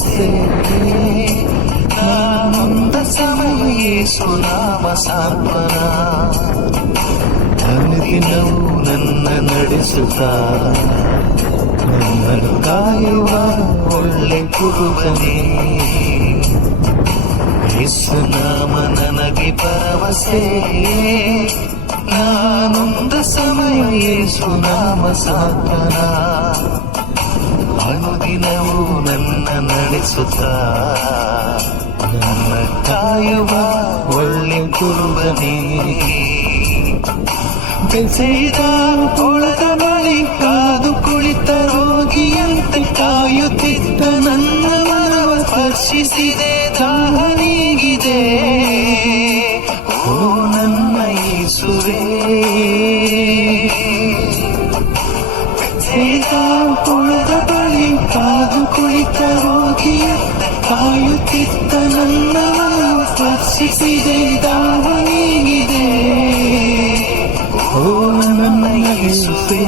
ಭರವಸೆ ನಾನೊಂದ ಸಮಯ ಯೇಸು ನಾಮ ಸಾಂತ್ವನ ಅನುದಿನವೂ ನನ್ನ ನಡೆಸುತ್ತಾ ನನ್ನನ್ನು ಕಾಯುವ ಒಳ್ಳೆ ಕುರುಬನೇ ಯೇಸು ನಾಮ ನನಗೆ ಭರವಸೆ ನಾನೊಂದು ಸಮಯ ಯೇಸು ನಾಮ ಸಾಂತ್ವನ ಅನುದಿನವೂ ನನ್ನ ನಡೆಸುತ್ತಾ ನನ್ನ ಕಾಯುವ ಒಳ್ಳೆ ಕುರುಬನೇ ಬೆಸೆದ ಕೊಳದ ಬಳಿ ಕಾದು ಕುಳಿತ ರೋಗಿಯಂತೆ ಕಾಯುತ್ತಿದ್ದ ನನ್ನ ಮನವ ಸ್ಪರ್ಶಿಸಿದೆ ದಾಹ ನೀಗಿದೆ ಓ ನನ್ನ ಯೇಸುವೇ ಬೆಸೆದ ಕೊಳದ ಬಳಿ ಕಾದು ಕುಳಿತ ರೋಗಿಯಂತೆ ಕಾಯುತ್ತಿದ್ದ ನನ್ನ ಮನವ ಸ್ಪರ್ಶಿಸಿದೆ ದಾಹ ನೀಗಿದೆ ಓ ನನ್ನ ಯೇಸುವೇ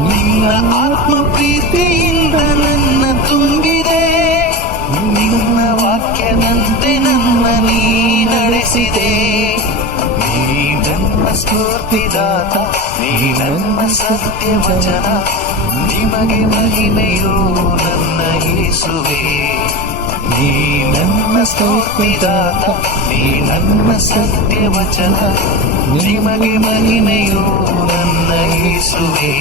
ನಿನ್ನ ಆತ್ಮ ಪ್ರೀತಿಯಿಂದ ನನ್ನ ತುಂಬಿದೆ ನಿನ್ನ ವಾಕ್ಯದಂತೆ ನನ್ನ ನೀ ನಡೆಸಿದೆ ನೀ ನನ್ನ ಸ್ಫೂರ್ತಿದಾತ ನೀ ನನ್ನ ಸತ್ಯ ವಚನ ನಿಮಗೆ ಮಹಿಮೆಯೋ ನನ್ನ ಯೇಸುವೇ ನೀ ನನ್ನ ಸ್ಫೂರ್ತಿದಾತ ನೀ ನನ್ನ ಸತ್ಯ ವಚನ ನಿಮಗೆ ಮಹಿಮೆಯೋ ನನ್ನ ಯೇಸುವೇ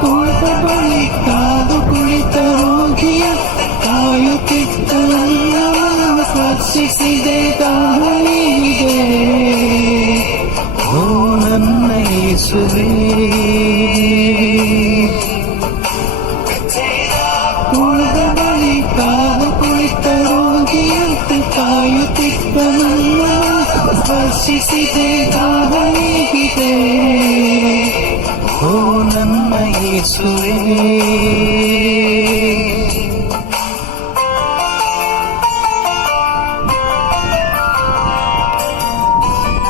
ಕುಳಿತ ಬಳಿ ಕಾದು ಕುಳಿತ ರೋಗಿಯಂತೆ ಕಾಯುತ್ತಿದ್ದ ನನ್ನ ಮನವ ಸ್ಪರ್ಶಿಸಿದೆ ದಾಹ ನೀಗಿದೆ ಓ ನನ್ನ ಯೇಸುವೇ ಕುಳಿತ ಬಳಿ ಕಾದು ಕುಳಿತ ರೋಗಿಯಂತೆ ಕಾಯುತ್ತಿದ್ದ ನನ್ನ ಸ್ಪರ್ಶಿಸಿದೆ ದಾಹ ನೀಗಿದೆ ಓ ನನ್ನ ಯೇಸುವೇ